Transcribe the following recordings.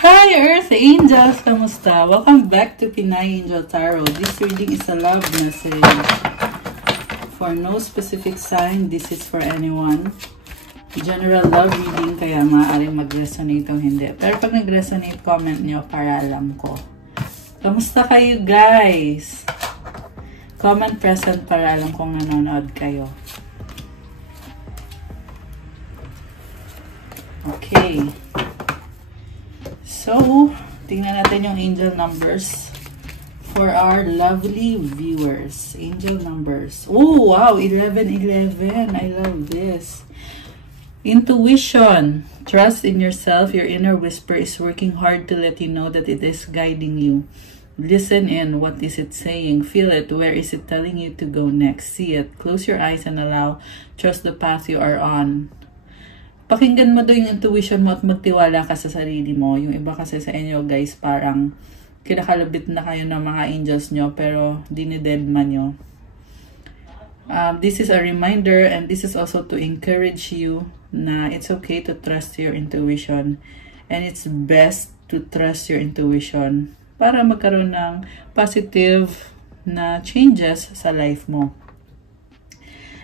Hi Earth Angels! Kamusta? Welcome back to Pinay Angel Tarot. This reading is a love message. For no specific sign, this is for anyone. General love reading, kaya maaaring mag-resonate o hindi. Pero pag nag-resonate, comment nyo para alam ko. Kamusta kayo guys? Comment present para alam kung nanonood kayo. Okay. So, tingnan natin yung angel numbers for our lovely viewers. Angel numbers. Oh, wow! 11-11. I love this. Intuition. Trust in yourself. Your inner whisper is working hard to let you know that it is guiding you. Listen in. What is it saying? Feel it. Where is it telling you to go next? See it. Close your eyes and allow. Trust the path you are on. Pakinggan mo doon yung intuition mo at magtiwala ka sa sarili mo. Yung iba kasi sa inyo guys, parang kinakalabit na kayo ng mga angels nyo pero dinidedma nyo. This is a reminder and this is also to encourage you na it's okay to trust your intuition. And it's best to trust your intuition para magkaroon ng positive na changes sa life mo.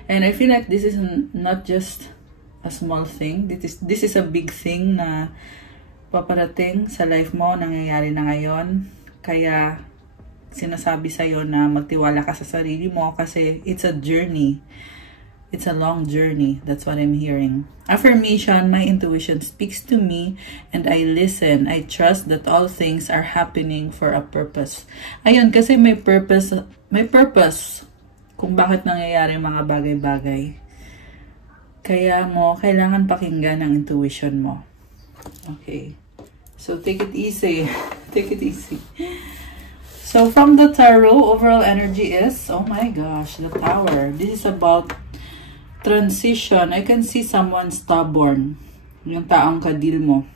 And I feel like this is not just a small thing. This is a big thing na paparating sa life mo, nangyayari na ngayon. Kaya sinasabi sa'yo na magtiwala ka sa sarili mo kasi it's a journey. It's a long journey. That's what I'm hearing. Affirmation, my intuition speaks to me and I listen. I trust that all things are happening for a purpose. Ayun, kasi may purpose kung bakit nangyayari mga bagay-bagay. Kaya mo, kailangan pakinggan ang intuition mo. Okay. So, take it easy. Take it easy. So, from the tarot, overall energy is, oh my gosh, the Tower. This is about transition. I can see someone stubborn. Yung taong kadil mo.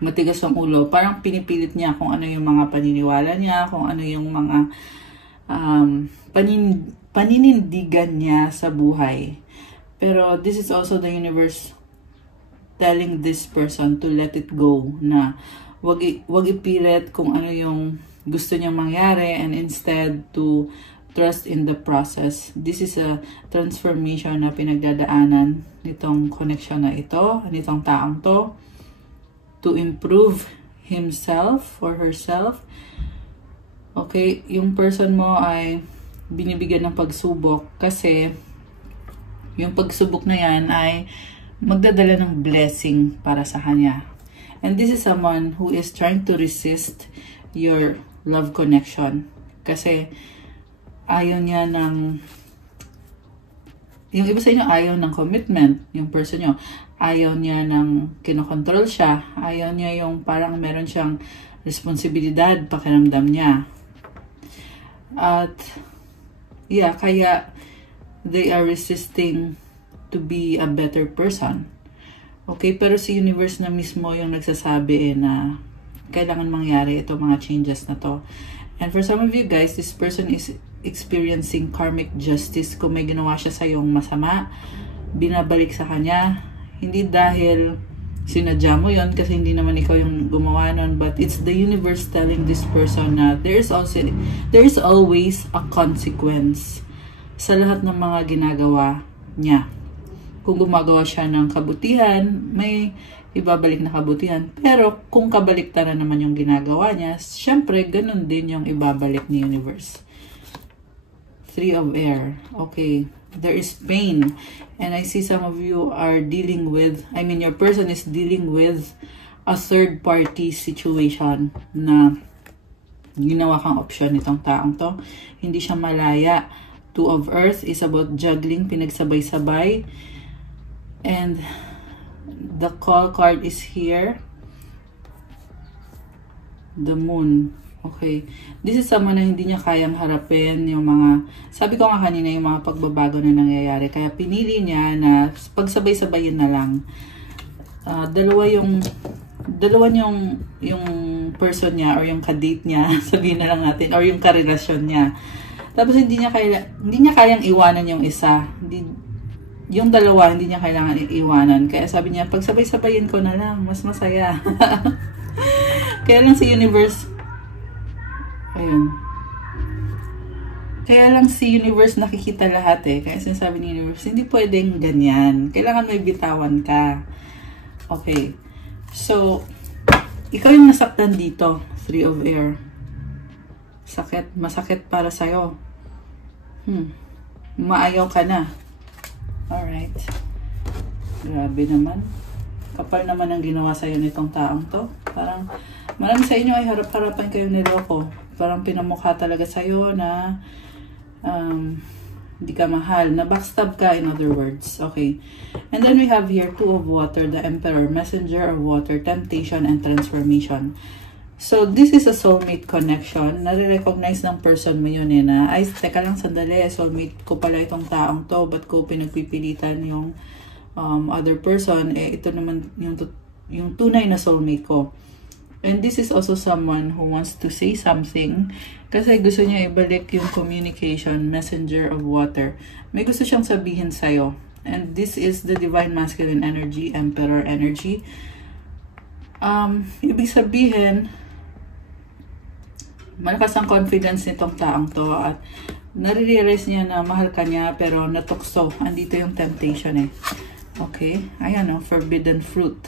Matigas ang ulo. Parang pinipilit niya kung ano yung mga paniniwala niya, kung ano yung mga paninindigan niya sa buhay. Pero this is also the universe telling this person to let it go, na wag ipilit kung ano yung gusto niyang mangyari and instead to trust in the process. This is a transformation na pinagdadaanan nitong connection na ito, nitong taong to improve himself or herself. Okay, yung person mo ay binibigyan ng pagsubok kasi yung pagsubok na yan ay magdadala ng blessing para sa kanya. And this is someone who is trying to resist your love connection. Kasi ayaw niya ng... Yung iba sa inyo ayaw ng commitment. Yung person nyo, ayaw niya ng kinokontrol siya. Ayaw niya yung parang meron siyang responsibilidad, pakiramdam niya. At yeah, kaya they are resisting to be a better person. Okay, pero si universe na mismo yung nagsasabi na kailangan mangyari itong mga changes na to. And for some of you guys, this person is experiencing karmic justice. Kung may ginawa siya sa yung masama, binabalik sa kanya. Hindi dahil sinadya mo yon kasi hindi naman ikaw yung gumawa nun, but it's the universe telling this person na there is always a consequence sa lahat ng mga ginagawa niya. Kung gumagawa siya ng kabutihan, may ibabalik na kabutihan. Pero kung kabaliktaran naman yung ginagawa niya, syempre, ganun din yung ibabalik ni universe. 3 of Air. Okay. There is pain. And I see some of you are dealing with, your person is dealing with a third party situation na ginawa kang option nitong taong to. Hindi siya malaya. 2 of Earth is about juggling, pinagsabay-sabay. And the call card is here. The Moon. Okay. This is someone na hindi niya kayang harapin yung mga, sabi ko nga kanina, yung mga pagbabago na nangyayari. Kaya pinili niya na pagsabay-sabayin na lang. Dalawa yung person niya or yung kadate niya, sabihin na lang natin, or yung karelasyon niya. Tapos hindi niya kayang iwanan yung isa. Yung dalawa, hindi niya kailangan iwanan. Kaya sabi niya, pagsabay-sabayin ko na lang, mas masaya. Kaya lang si universe, ayun. Kaya lang si universe nakikita lahat eh. Kaya sinasabi ni universe, hindi pwedeng ganyan. Kailangan may bitawan ka. Okay. So, ikaw yung nasaktan dito. 3 of air. Sakit. Masakit para sa'yo. Maayaw ka na. Alright. Grabe naman. Kapal naman ang ginawa sa'yo nitong taong to. Parang, marami sa inyo ay harap-harapan kayong niloko. Parang pinamukha talaga sa'yo na hindi ka mahal. Na backstab ka, in other words. Okay. And then we have here 2 of water, the Emperor, messenger of water, temptation, and transformation. So, this is a soulmate connection. Nare-recognize ng person mo yun eh na, ay, teka lang sandali, soulmate ko pala itong taong to, ba't ko pinagpipilitan yung other person? Eh, ito naman yung tunay na soulmate ko. And this is also someone who wants to say something kasi gusto niya ibalik yung communication, messenger of water. May gusto siyang sabihin sa'yo. And this is the divine masculine energy, emperor energy. Ibig sabihin, malakas ang confidence nitong taong to at nare-realize niya na mahal ka niya pero natukso. Andito yung temptation eh. Okay? Ayan o, forbidden fruit.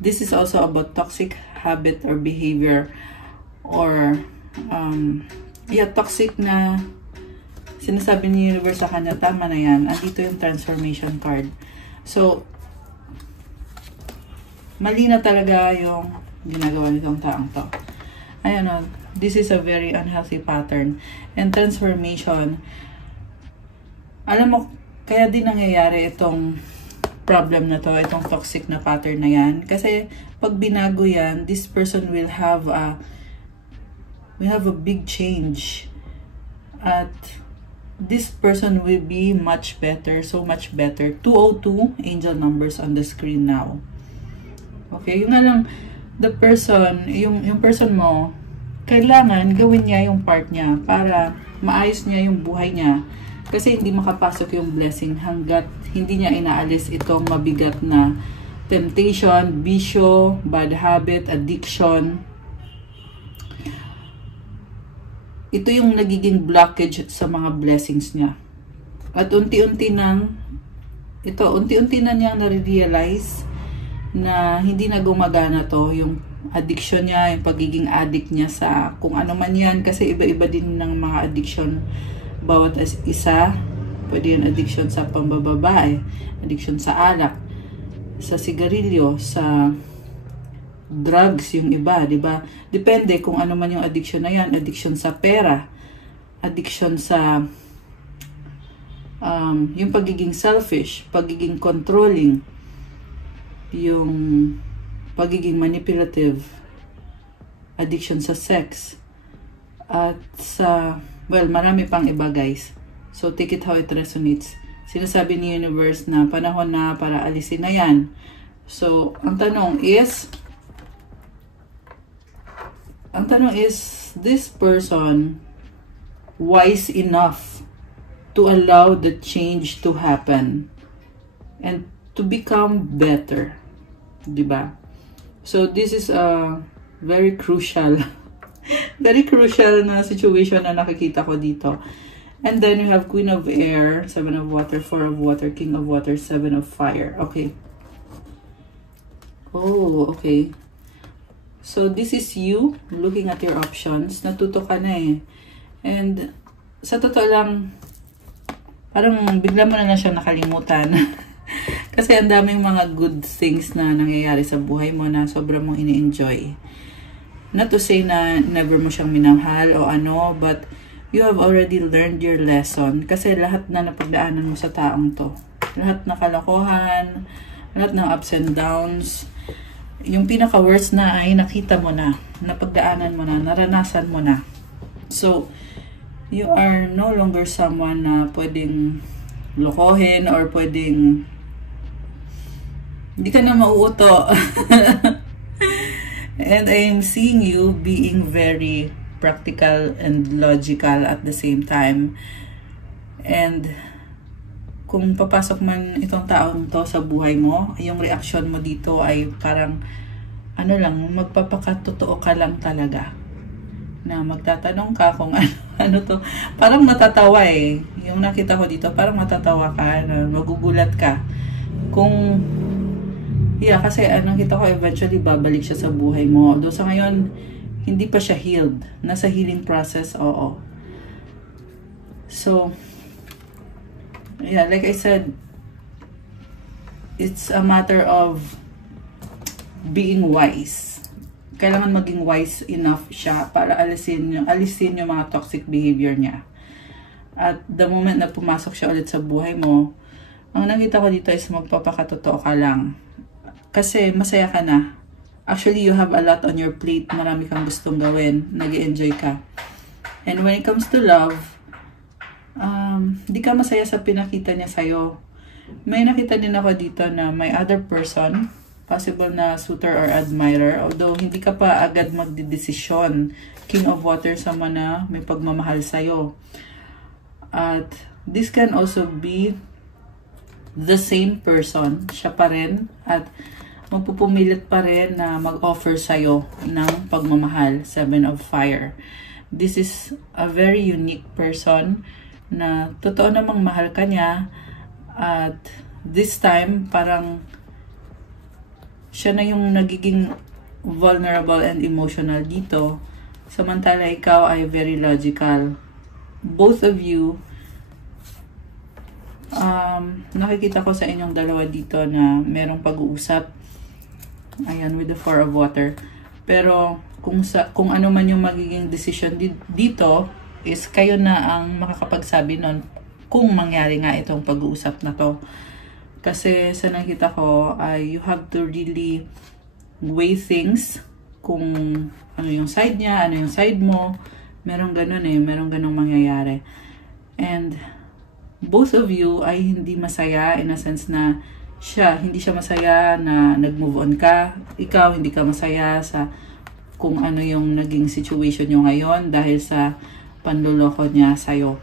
This is also about toxic habit or behavior or toxic na sinasabi ni universe sa kanya, tama na yan. Andito yung transformation card. So, mali na talaga yung ginagawa nitong taong to. Ayan o, this is a very unhealthy pattern. And transformation, alam mo, kaya din nangyayari itong problem na to, itong toxic na pattern na yan. Kasi, pag binago yan, this person will have a big change. At this person will be much better, so much better. 202 angel numbers on the screen now. Okay, yung nga lang, the person, yung person mo, kailangan gawin niya yung part niya para maayos niya yung buhay niya. Kasi hindi makapasok yung blessing hanggat hindi niya inaalis itong mabigat na temptation, bisyo, bad habit, addiction. Ito yung nagiging blockage sa mga blessings niya. At unti-unti na niyang nare-realize na hindi na gumagana to, yung addiction niya, yung pagiging addict niya sa kung ano man yan. Kasi iba-iba din ng mga addiction bawat isa. Pwede yung addiction sa pambababae, addiction sa alak, sa sigarilyo, sa drugs yung iba, di ba? Depende kung ano man yung addiction na yan. Addiction sa pera, addiction sa yung pagiging selfish, pagiging controlling, yung pagiging manipulative, addiction sa sex, at sa, well, marami pang iba guys. So, take it how it resonates. Sinasabi ni universe na panahon na para alisin na yan. So, ang tanong is, this person wise enough to allow the change to happen and to become better? Diba? So, this is a very crucial na situation na nakikita ko dito. And then you have Queen of Air, 7 of Water, 4 of Water, King of Water, 7 of Fire. Okay. Oh, okay. So, this is you looking at your options. Natuto ka na eh. And, sa totoo lang, parang bigla mo na lang siya nakalimutan. Kasi ang daming mga good things na nangyayari sa buhay mo na sobrang mong ini-enjoy. Not to say na never mo siyang minamahal o ano, but you have already learned your lesson. Kasi lahat na napagdaanan mo sa taong to. Lahat na kalokohan, lahat ng ups and downs. Yung pinaka-worst na ay nakita mo na, napagdaanan mo na, naranasan mo na. So, you are no longer someone na pwedeng lokohin or pwedeng hindi ka na mauuto. And I am seeing you being very practical and logical at the same time. And kung papasok man itong taong to sa buhay mo, yung reaction mo dito ay parang ano lang, magpapakatotoo ka lang talaga. Na magtatanong ka kung ano to. Parang matatawa eh. Yung nakita ko dito, parang matatawa ka, magugulat ka. Kung, kasi nakita ko eventually babalik siya sa buhay mo. Although sa ngayon, hindi pa siya healed. Nasa healing process, oo. So, like I said, it's a matter of being wise. Kailangan maging wise enough siya para alisin yung mga toxic behavior niya. At the moment na pumasok siya ulit sa buhay mo, ang nakita ko dito is magpapakatotoo ka lang. Kasi masaya ka na. Actually, you have a lot on your plate. Marami kang gustong gawin. Nag-i-enjoy ka. And when it comes to love, di ka masaya sa pinakita niya sa'yo. May nakita din ako dito na may other person, possible na suitor or admirer, although hindi ka pa agad magdidesisyon. King of Water, someone na may pagmamahal sa'yo. At this can also be the same person, siya pa rin, at magpupumilit pa rin na mag-offer sa'yo ng pagmamahal. 7 of Fire. This is a very unique person na totoo namang mahal ka niya, at this time parang siya na yung nagiging vulnerable and emotional dito, samantala ikaw ay very logical. Both of you, nakikita ko sa inyong dalawa dito na merong pag-uusap. Ayan, with the 4 of Water. Pero kung ano man yung magiging decision dito, is kayo na ang makakapagsabi nun kung mangyari nga itong pag-uusap na to. Kasi sa nakita ko, you have to really weigh things, kung ano yung side niya, ano yung side mo. Merong ganun merong ganung mangyayari. And both of you ay hindi masaya in a sense na hindi siya masaya na nag-move on ka. Ikaw, hindi ka masaya sa kung ano yung naging situation nyo ngayon dahil sa panluloko niya sa'yo.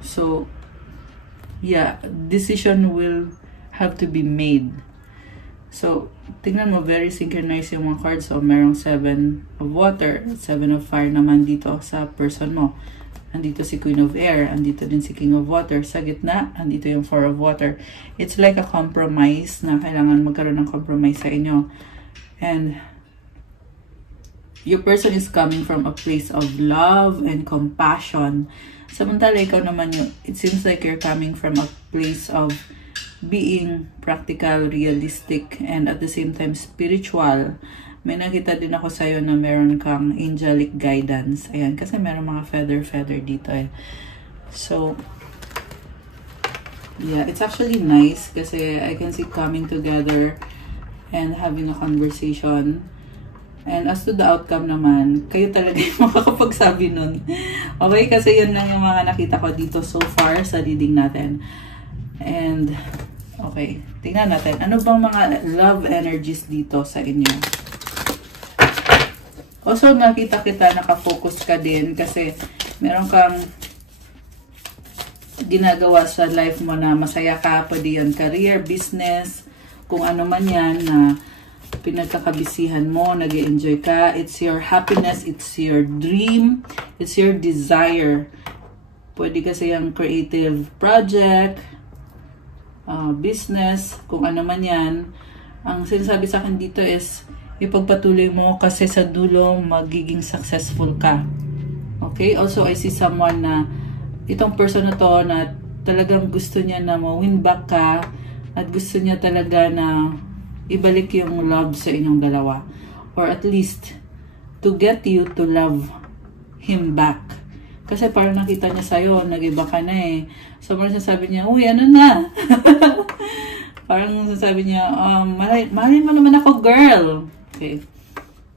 So, decision will have to be made. So, tingnan mo, very synchronized yung mga cards. So, merong 7 of Water, 7 of Fire naman dito sa person mo. Andito si Queen of Air, andito din si King of Water. Sa gitna, andito yung 4 of Water. It's like a compromise na kailangan magkaroon ng compromise sa inyo. And your person is coming from a place of love and compassion. Samantala, ikaw naman it seems like you're coming from a place of being practical, realistic, and at the same time spiritual. May nakita din ako sa'yo na meron kang angelic guidance. Ayan, kasi meron mga feather dito So, it's actually nice kasi I can see coming together and having a conversation. And as to the outcome naman, kayo talaga yung makakapagsabi nun. Okay, kasi yun lang yung mga nakita ko dito so far sa reading natin. And, okay, tingnan natin. Ano bang mga love energies dito sa inyo? Also, nakita kita, nakafocus ka din kasi meron kang ginagawa sa life mo na masaya ka. Pwede yun, career, business, kung ano man yan na pinagkakabisihan mo, nag-enjoy ka. It's your happiness, it's your dream, it's your desire. Pwede kasi yung creative project, business, kung ano man yan. Ang sinasabi sa akin dito is, ipagpatuloy mo kasi sa dulo magiging successful ka. Okay? Also, I see someone na itong person na to na talagang gusto niya na ma-win back ka at gusto niya talaga na ibalik yung love sa inyong dalawa. Or at least, to get you to love him back. Kasi parang nakita niya sa'yo, nag-iba ka na So, parang sasabi niya, uy, ano na? Parang sasabi niya, mahalin mo naman ako, girl. Okay.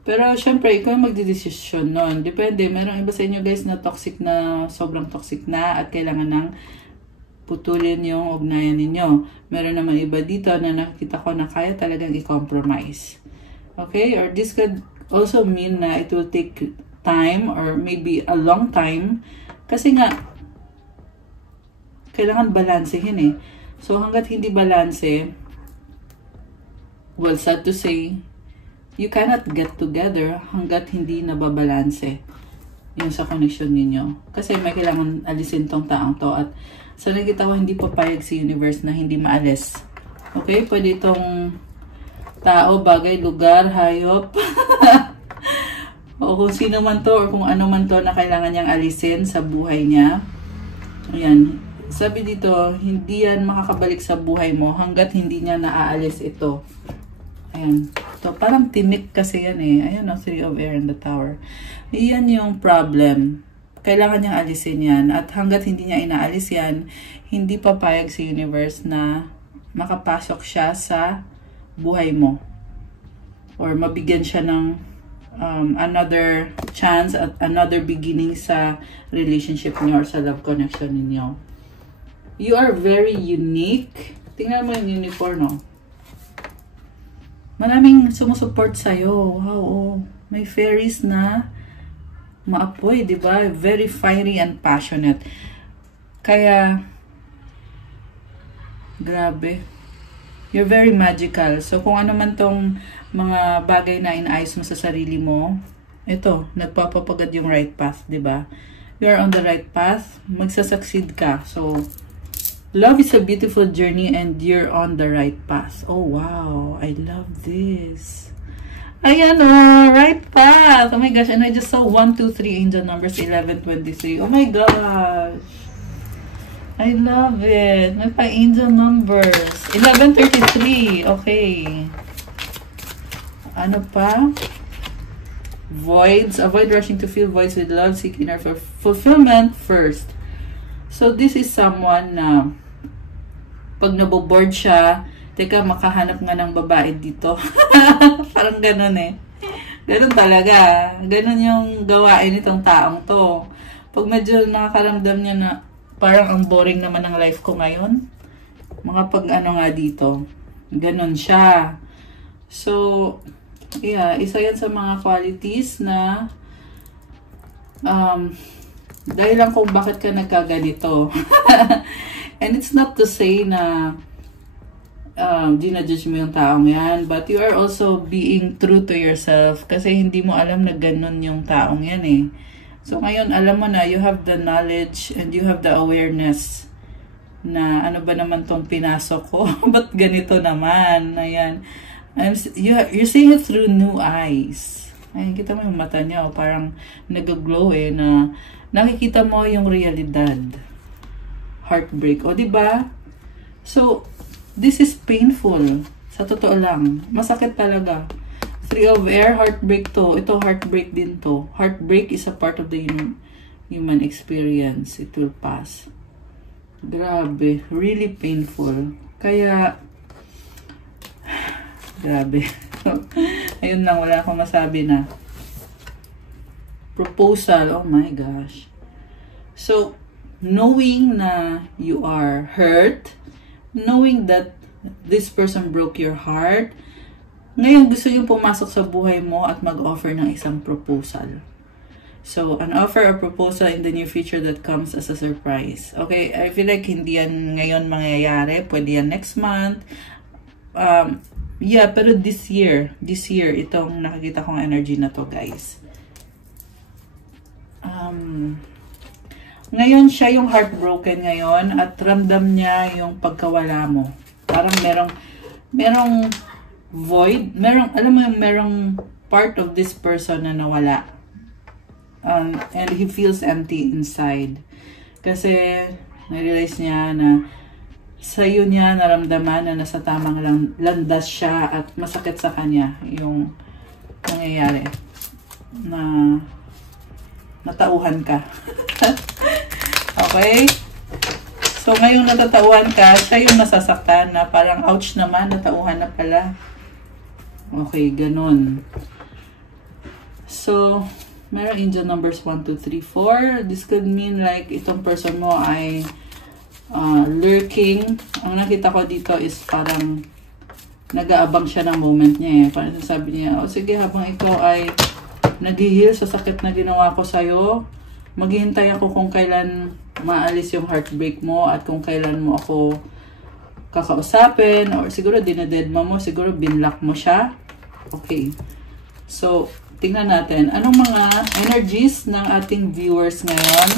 Pero, syempre, ikaw yung magdidesisyon nun. Depende. Merong iba sa inyo, guys, na toxic na, sobrang toxic na at kailangan ng putulin yung ugnayan ninyo. Meron naman iba dito na nakita ko na kaya talagang i-compromise. Okay? Or this could also mean na it will take time or maybe a long time. Kasi nga, kailangan balansehin So, hanggat hindi balanse, well, sad to say, you cannot get together hanggat hindi nababalanse yung sa connection ninyo. Kasi may kailangan alisin tong taong to at sa nakita ko hindi papayag si universe na hindi maalis. Okay? Pwede itong tao, bagay, lugar, hayop. O kung sino man to or kung ano man to na kailangan niyang alisin sa buhay niya. Ayan. Sabi dito, hindi yan makakabalik sa buhay mo hanggat hindi niya naaalis ito. Ayan. So, parang timik kasi yan eh. Ayan o, 3 of air in the tower. Iyan yung problem. Kailangan niyang alisin yan. At hanggat hindi niya inaalis yan, hindi papayag sa universe na makapasok siya sa buhay mo. Or mabigyan siya ng another chance at another beginning sa relationship niyo or sa love connection niyo. You are very unique. Tingnan mo yung unicorn, no? Maraming sumusuport sa'yo. Wow, oh. May fairies na maapoy, di ba? Very fiery and passionate. Kaya, grabe. You're very magical. So, kung ano man tong mga bagay na inaayos mo sa sarili mo, ito, nagpapapagad yung right path, di ba? You are on the right path. Magsasucceed ka. So, love is a beautiful journey and you're on the right path. Oh, wow. I love this. Ayan, oh, right path. Oh my gosh. And I just saw 1, 2, 3 angel numbers 11, 23. Oh my gosh. I love it. May pa angel numbers. 11:33. Okay. Ano pa? Voids. Avoid rushing to fill voids with love. Seek inner fulfillment first. So, this is someone na pag naboboard siya, teka, makahanap nga ng babae dito. Parang ganun eh. Ganun talaga. Ganun yung gawain itong taong to. Pag medyo nakakaramdam niya na parang ang boring naman ng life ko ngayon, mga pag ano nga dito, ganun siya. So, yeah, isa yan sa mga qualities na dahil lang kung bakit ka nagkaganito. And it's not to say na ginajudge mo yung taong yan, but you are also being true to yourself kasi hindi mo alam na ganun yung taong yan eh. So ngayon, alam mo na, you have the knowledge and you have the awareness na ano ba naman tong pinasok ko? Ba't ganito naman? Ayan. You're seeing it through new eyes. Ayan, kita mo yung mata niya, oh, parang nag-glow eh, na nakikita mo yung realidad. Heartbreak. O, diba? So, this is painful. Sa totoo lang. Masakit talaga. 3 of air, heartbreak to. Ito, heartbreak din to. Heartbreak is a part of the human experience. It will pass. Grabe. Really painful. Kaya, grabe. Ayun lang, wala akong masabi na. Proposal. Oh my gosh. So, knowing na you are hurt, knowing that this person broke your heart, ngayon gusto nyo pumasok sa buhay mo at mag-offer ng isang proposal. So, an offer or proposal in the near future that comes as a surprise. Okay, I feel like hindi yan ngayon mangyayari. Pwede yan next month. Yeah, pero this year, itong nakikita kong energy na to, guys. Ngayon siya yung heartbroken ngayon at ramdam niya yung pagkawala mo. Parang merong void, alam mo yung merong part of this person na nawala. And he feels empty inside. Kasi na-realize niya na sa'yo niya naramdaman na nasa tamang landas siya at masakit sa kanya yung nangyayari na natauhan ka. Okay? So, ngayong natatauhan ka, siya yung nasasaktan na parang ouch naman, natauhan na pala. Okay, ganun. So, meron angel numbers 1, 2, 3, 4. This could mean like itong person mo ay lurking. Ang nakita ko dito is parang nag-aabang siya ng moment niya eh. Parang sabi niya, oh sige, habang ikaw ay nag-heal sa sakit na ginawa ko sa'yo, maghihintay ako kung kailan maalis yung heartbreak mo at kung kailan mo ako kakausapin or siguro dinededma mo, siguro binlock mo siya. Okay. So, tingnan natin. Anong mga energies ng ating viewers ngayon?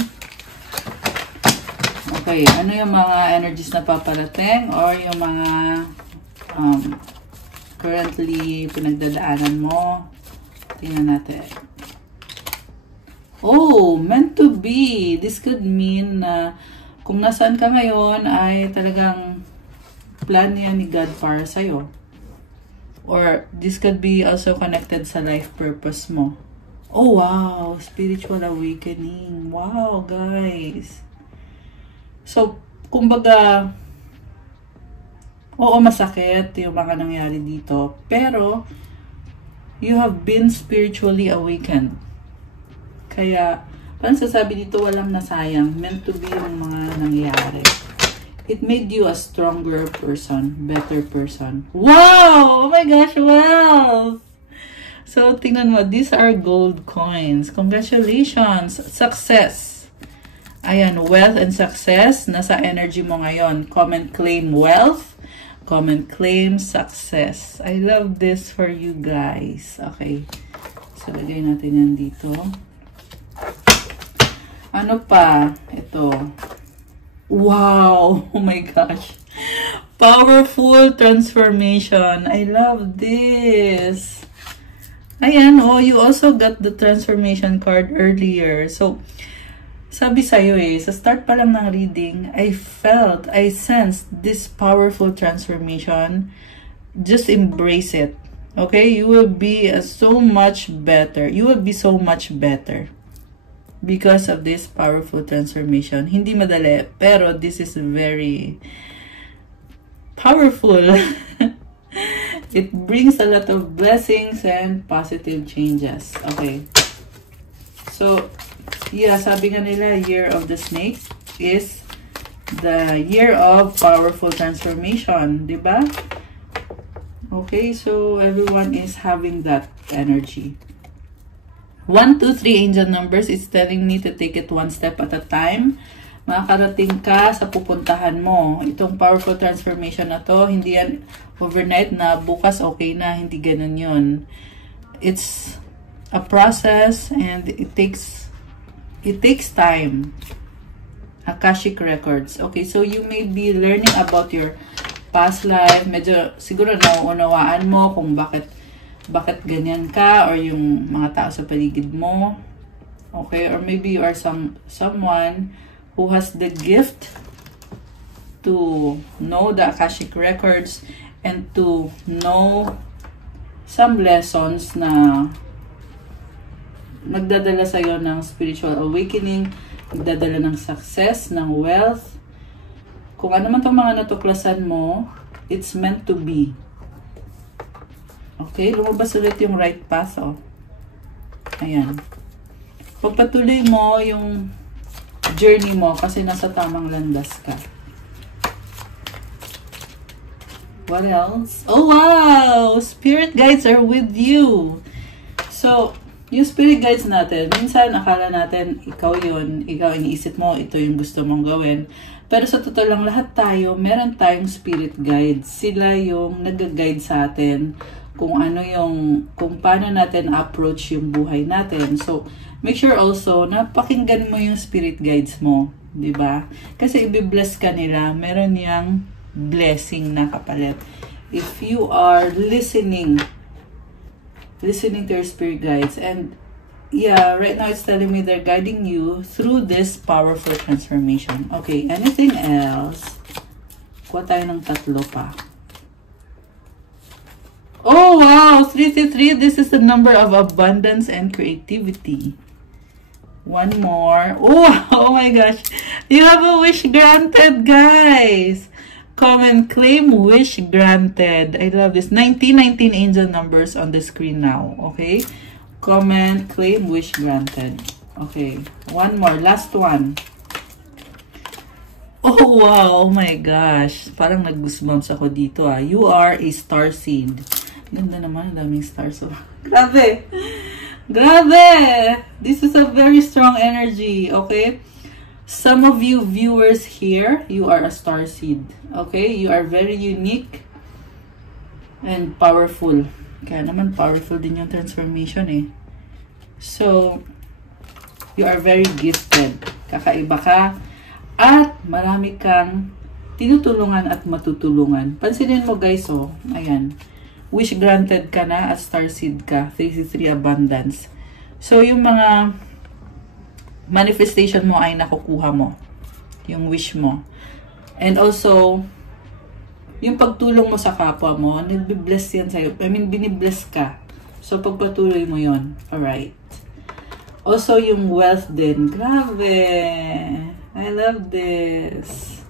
Okay, ano yung mga energies na paparating or yung mga currently pinagdadaanan mo? Tingnan natin. Oh, meant to be. This could mean na kung nasaan ka ngayon ay talagang plan yan ni God para sa'yo. Or this could be also connected sa life purpose mo. Oh, wow. Spiritual awakening. Wow, guys. So, kumbaga, oo, masakit yung mga nangyari dito. Pero, you have been spiritually awakened. Kaya, parang sasabi dito, walang nasayang. Meant to be yung mga nangyari. It made you a stronger person, better person. Wow! Oh my gosh, wow! So, tingnan mo, these are gold coins. Congratulations! Success! Ayan, wealth and success. Nasa energy mo ngayon. Comment, claim wealth. Comment, claim success. I love this for you guys. Okay. So, lagay natin yan dito. Ano pa? Ito. Wow! Oh my gosh. Powerful transformation. I love this. Ayan, oh, you also got the transformation card earlier. So, sabi sa'yo sa start pa lang ng reading, I sensed this powerful transformation. Just embrace it. Okay? You will be so much better. You will be so much better. Because of this powerful transformation. Hindi madali, pero this is very powerful. It brings a lot of blessings and positive changes. Okay. So, yeah, sabi nga nila, Year of the Snake is the year of powerful transformation. Diba? Okay, so everyone is having that energy. 1, 2, 3 angel numbers is telling me to take it one step at a time. Makakarating ka sa pupuntahan mo. Itong powerful transformation na to, hindi yan overnight na bukas okay na. Hindi ganun yun. It's a process and it takes time. Akashic records. Okay, so you may be learning about your past life. Medyo siguro nauunawaan mo kung bakit ganyan ka or yung mga tao sa paligid mo. Okay, or maybe you are someone who has the gift to know the Akashic records and to know some lessons na nagdadala sa'yo ng spiritual awakening, nagdadala ng success, ng wealth. Kung ano man itong mga natuklasan mo, it's meant to be. Okay, lumabas ulit yung right path, oh. Ayan. Pagpatuloy mo yung journey mo kasi nasa tamang landas ka. What else? Oh, wow! Spirit guides are with you. So, yung spirit guides natin, minsan akala natin ikaw yun, ikaw iniisip mo, ito yung gusto mong gawin. Pero sa totoo lang, lahat tayo, meron tayong spirit guides. Sila yung nag-guide sa atin kung paano natin approach yung buhay natin. So, make sure also na pakinggan mo yung spirit guides mo, 'di ba? Kasi i-bless ka nila, meron yang blessing na kapalit. If you are listening to your spirit guides, and yeah, right now it's telling me they're guiding you through this powerful transformation. Okay, anything else? Kuha tayo ng 3 pa. Oh, wow! 333. This is the number of abundance and creativity. One more. Oh my gosh. You have a wish granted, guys. Comment, claim, wish granted. I love this. 19 angel numbers on the screen now. Okay? Comment, claim, wish granted. Okay. One more. Last one. Oh, wow. Oh my gosh. Parang nag-goosebumps ako dito, ah. You are a star seed. Ganda naman, daming stars. So, grabe! Grabe! This is a very strong energy, okay? Some of you viewers here, you are a star seed, okay? You are very unique and powerful. Kaya naman powerful din yung transformation eh. So, you are very gifted. Kakaiba ka. At marami kang tinutulungan at matutulungan. Pansinin mo guys, oh. Ayan. Wish granted ka na at starseed ka. 363 abundance. So, yung mga manifestation mo ay nakukuha mo. Yung wish mo. And also, yung pagtulong mo sa kapwa mo, nibibless yan sa'yo. I mean, binibless ka. So, pagpatuloy mo yon. Alright. Also, yung wealth din. Grabe! I love this.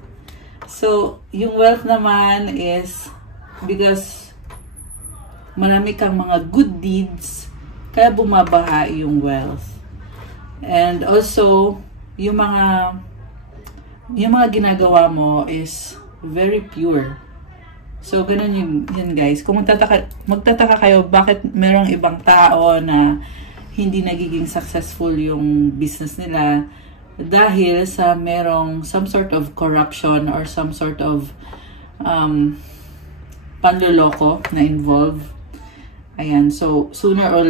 So, yung wealth naman is because marami kang mga good deeds, kaya bumabaha yung wealth. And also, yung mga ginagawa mo is very pure. So, ganun yun guys. Kung magtataka kayo, bakit merong ibang tao na hindi nagiging successful yung business nila dahil sa merong some sort of corruption or some sort of panloloko na involved. Ayan. So, sooner or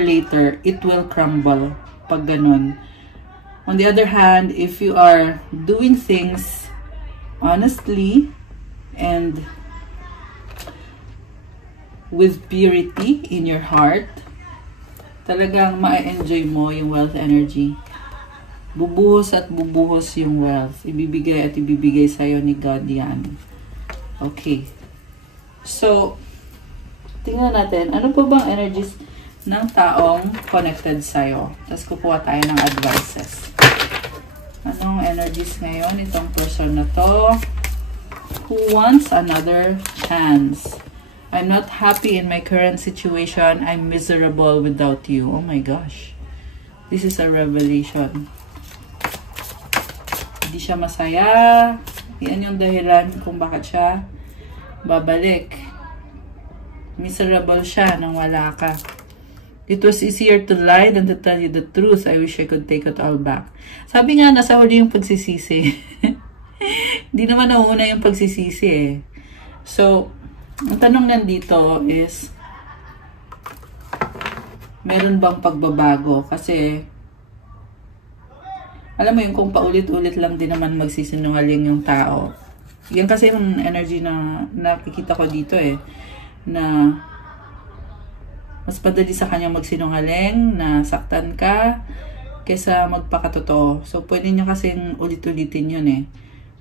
later, it will crumble pag ganun. On the other hand, if you are doing things honestly, and with purity in your heart, talagang ma-enjoy mo yung wealth energy. Bubuhos at bubuhos yung wealth. Ibibigay at ibibigay sa'yo ni God yan. Okay. So, tingnan natin, ano po bang energies ng taong connected sa'yo? Tapos kukuha tayo ng advices. Anong energies ngayon itong person na to? Who wants another chance? I'm not happy in my current situation. I'm miserable without you. Oh my gosh. This is a revelation. Hindi siya masaya. Yan yung dahilan kung bakit siya babalik. Miserable siya nang wala ka. It was easier to lie than to tell you the truth. I wish I could take it all back. Sabi nga, nasa huli yung pagsisisi. Hindi naman nauuna yung pagsisisi eh. So, ang tanong nandito is, meron bang pagbabago? Kasi, alam mo yung kung paulit-ulit lang din naman magsisinungaling yung tao. Yan kasi yung energy na nakikita ko dito eh. Na mas padali sa kanya magsinungaling, na saktan ka, kesa magpakatotoo. So, pwede niya kasing ulit-ulitin yun eh.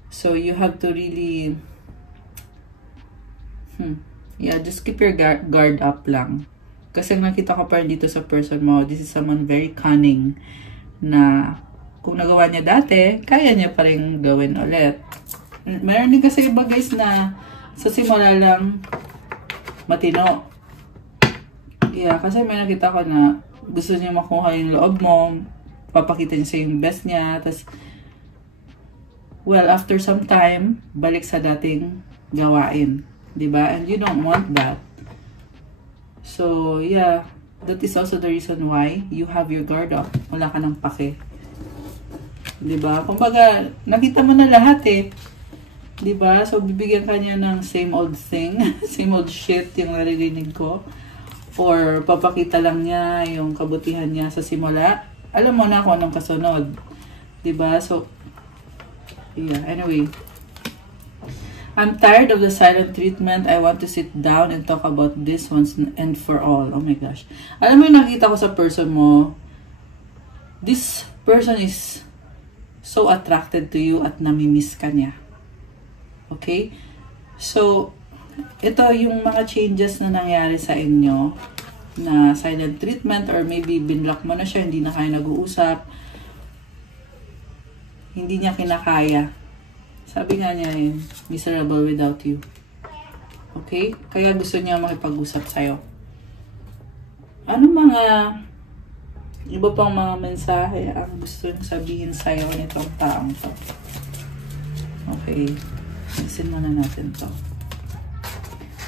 So, you have to really, just keep your guard up lang. Kasi nakita ko pa rin dito sa person mo, this is someone very cunning, na kung nagawa niya dati, kaya niya pa rin gawin ulit. Meron din kasi iba guys na sa simula lang matino. Yeah, kasi may nakita ko na gusto niya makuha yung loob mo, papakita niya sa yung best niya, tas well, after some time, balik sa dating gawain. Diba? And you don't want that. So, yeah. That is also the reason why you have your guard up. Wala ka ng pake. Diba? Kumbaga, nakita mo na lahat eh. Diba? So, bibigyan ka niya ng same old thing. Same old shit yung naririnig ko. Or, papakita lang niya yung kabutihan niya sa simula. Alam mo na kung anong kasunod. Diba? So, yeah, anyway. I'm tired of the silent treatment. I want to sit down and talk about this once and for all. Oh my gosh. Alam mo yung nakita ko sa person mo, this person is so attracted to you at namimiss ka niya. Okay? So, ito yung mga changes na nangyari sa inyo na silent treatment or maybe binlock mo na siya, hindi na kayo nag-uusap. Hindi niya kinakaya. Sabi nga niya yun, miserable without you. Okay? Kaya gusto niya makipag-usap sa'yo. Ano mga iba pang mga mensahe ang gusto niya sabihin sa'yo nitong taong to? Okay. Isin muna natin to.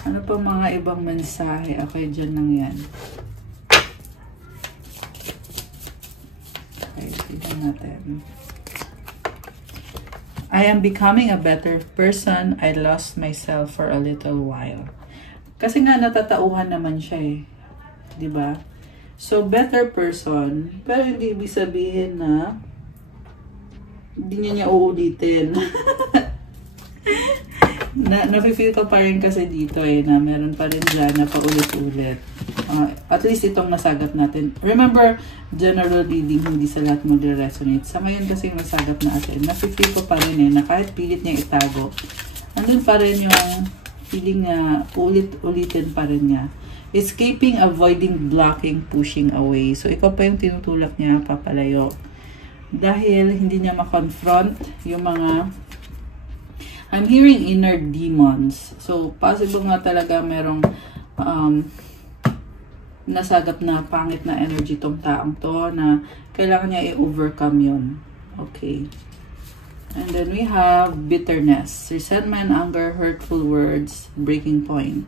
Ano pa mga ibang mensahe? Okay, dyan lang yan. Okay, tignan natin. I am becoming a better person. I lost myself for a little while. Kasi nga natatauhan naman siya eh. 'Di ba? So, better person, pero hindi ibig sabihin na hindi niya uulitin. Nafe-feel ko pa rin kasi dito eh, na meron pa rin dyan na paulit-ulit. At least itong nasagap natin. Remember, general reading, hindi sa lahat mag-resonate. Sa ngayon kasi nasagap natin, nafe-feel ko pa rin eh, na kahit pilit niya itago, andun pa rin yung feeling na ulit-ulitin pa rin niya. Escaping, avoiding, blocking, pushing away. So, ikaw pa yung tinutulak niya, papalayo. Dahil hindi niya ma-confront yung mga I'm hearing inner demons. So, possible nga talaga merong nasagap na pangit na energy tong taong to na kailangan niya i-overcome yun. Okay. And then we have bitterness, resentment, anger, hurtful words, breaking point.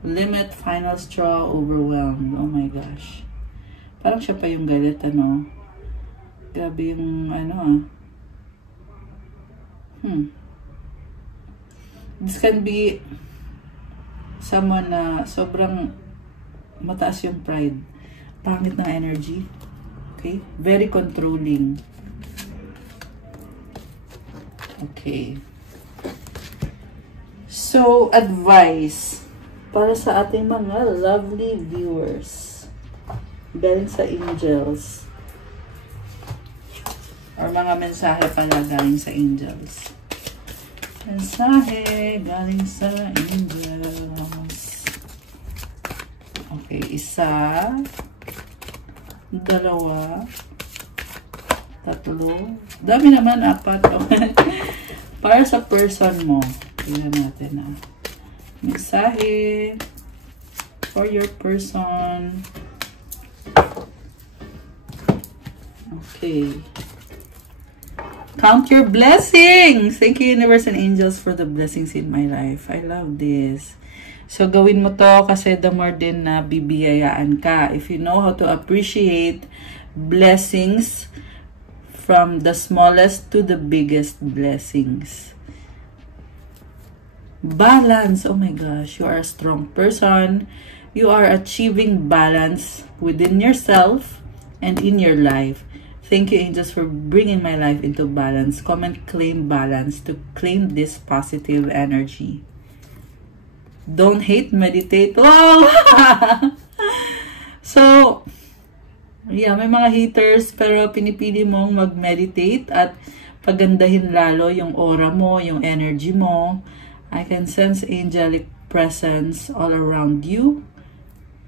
Limit, final straw, overwhelmed. Oh my gosh. Parang siya pa yung galit, ano. Grabe yung, This can be someone na sobrang mataas yung pride. Pangit na energy. Okay? Very controlling. Okay. So, advice para sa ating mga lovely viewers. Galing sa angels. Or mga mensahe pala galing sa angels. Mensahe galing sa angels. Okay, isa, dalawa, tatlo. Dami naman, 4. Para sa person mo. Tingnan natin na. Mensahe for your person. Okay. Count your blessings. Thank you, universe and angels, for the blessings in my life. I love this. So, gawin mo to kasi the more din na bibiyayaan ka. If you know how to appreciate blessings from the smallest to the biggest blessings. Balance. Oh my gosh. You are a strong person. You are achieving balance within yourself and in your life. Thank you, angels, for bringing my life into balance. Comment, claim balance to claim this positive energy. Don't hate, meditate. Wow! So, yeah, may mga haters, pero pinipili mong mag-meditate at pagandahin lalo yung aura mo, yung energy mo. I can sense angelic presence all around you.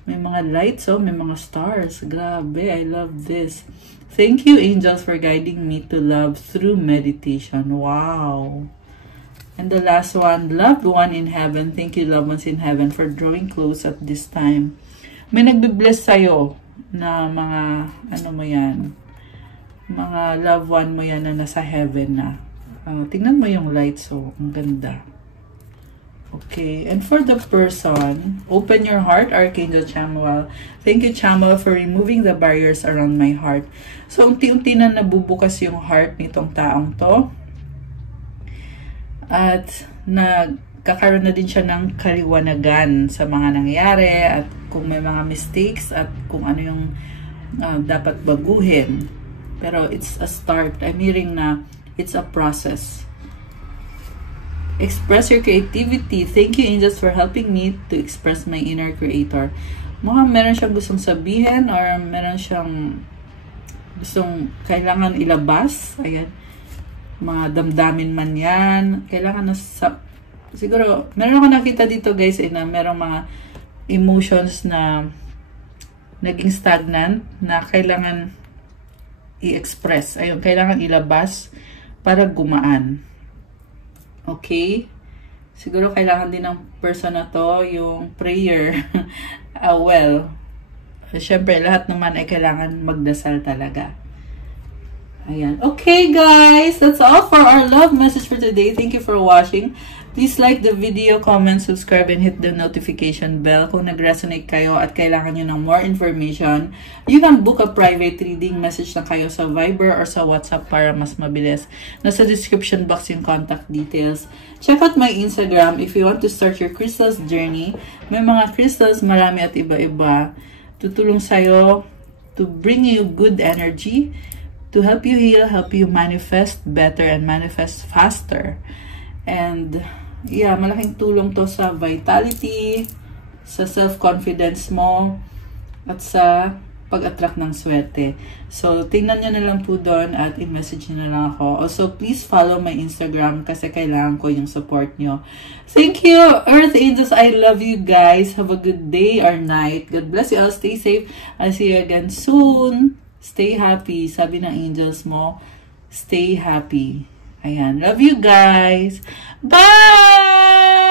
May mga lights, oh, may mga stars. Grabe, I love this. Thank you, angels, for guiding me to love through meditation. Wow. And the last one, loved one in heaven. Thank you, loved ones in heaven, for drawing close at this time. May nagbe-bless sa'yo na mga, ano mo yan, mga loved one mo yan na nasa heaven na. Tingnan mo yung lights, oh, ang ganda. Okay, and for the person, open your heart, Archangel Chamuel. Thank you, Chamuel, for removing the barriers around my heart. So, unti-unti na nabubukas yung heart nitong taong to. At nagkakaroon na din siya ng kaliwanagan sa mga nangyari at kung may mga mistakes at kung ano yung dapat baguhin. Pero it's a start. I'm hearing na it's a process. Express your creativity. Thank you, angels, for helping me to express my inner creator. Mukhang meron siyang gustong sabihin or meron siyang gustong kailangan ilabas. Ayan. Mga damdamin man yan. Kailangan na siguro, meron ako nakita dito, guys, na merong mga emotions na naging stagnant na kailangan i-express. Ayun, kailangan ilabas para gumaan. Okay? Siguro kailangan din ng person na to yung prayer. Well, syempre lahat naman ay kailangan magdasal talaga. Ayan. Okay, guys. That's all for our love message for today. Thank you for watching. Please like the video, comment, subscribe, and hit the notification bell. Kung nag-resonate kayo at kailangan nyo ng more information, you can book a private reading. Message na kayo sa Viber or sa WhatsApp para mas mabilis. Nasa description box yung contact details. Check out my Instagram if you want to start your crystals journey. May mga crystals, marami at iba-iba. Tutulong sa'yo to bring you good energy, to help you heal, help you manifest better and manifest faster. And yeah, malaking tulong to sa vitality, sa self-confidence mo, at sa pag-attract ng swerte. So, tingnan nyo na lang po doon at i-message nyo na lang ako. Also, please follow my Instagram kasi kailangan ko yung support nyo. Thank you, Earth Angels. I love you guys. Have a good day or night. God bless you all. Stay safe. I'll see you again soon. Stay happy. Sabi ng angels mo, stay happy. Ayan. Love you guys. Bye!